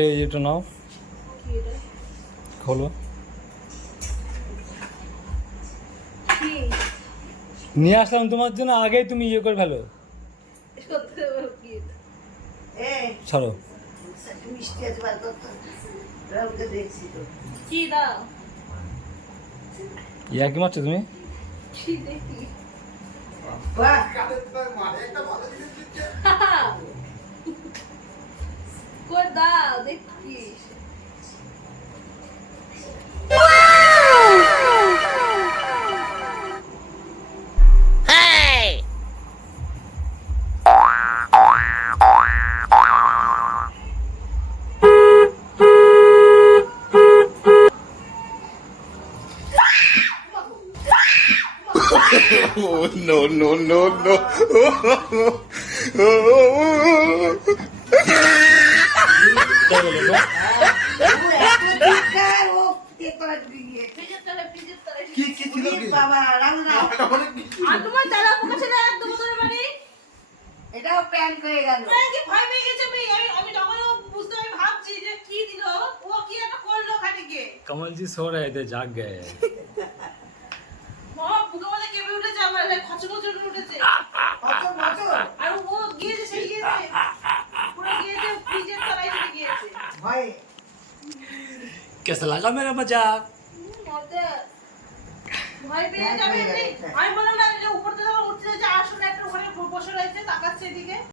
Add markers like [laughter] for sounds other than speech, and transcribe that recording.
এই এটা নাও। কি খোলো। নিয়ে আসলাম তোমার জন্য আগেই তুমি ইয়ে করে ফেলো। ছাড়ো। মিষ্টি আছে বার কর তো। রাহুলকে দেখছি তো। কি? দাও ইয়া কি মারছো তুমি দাও দেখি Oh, no, no, no, no. [laughs] [laughs] এটাও প্যান্ট হয়ে গেল প্রায় ভয় পেয়ে গেছে আমি আমি আমি তখন বুঝতে আমি ভাবছি যে কি দিল ও কি একটা করলো খাটিকে कमल जी सो रहे थे जाग गए বাবা বুকে বলে কেঁপে উঠেছে আমার খচর খচর উঠেছে भाई। कैसा लगा मेरा मज़ाक? भाई ऊपर से।